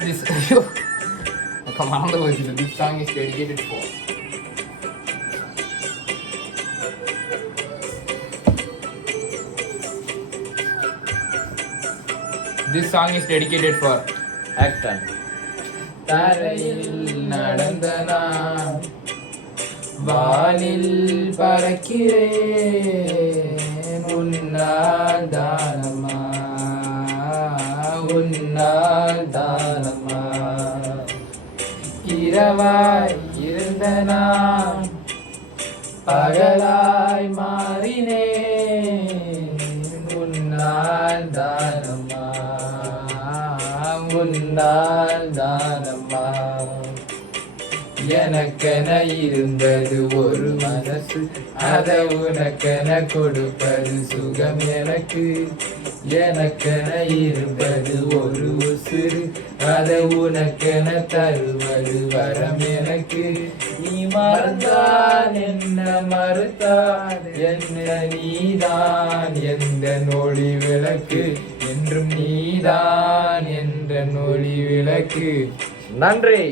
This come on, this song is dedicated for. This song is dedicated for action. தரையில் நடந்த நான் வானில் பறக்கிறேன் உன்னால் தானமா உன்னால் தானமா இரவாய் இருந்த நான் பகலாய் மாறினேன் உன்னால் தானமா உன்னால் தானமா எனக்கென இருந்தது ஒரு மனசு அதை உனக்கென கொடுப்பது சுகம் எனக்கு எனக்கென இருப்பது ஒரு உசுறு அதை உனக்கென தருவது வரம் எனக்கு நீ மறந்தால் என்ன மறுத்தால் என்ன நீதான் எந்த நொடி விளக்கு என்றும் நீதான் என்ற நொடி விளக்கு. நன்றி.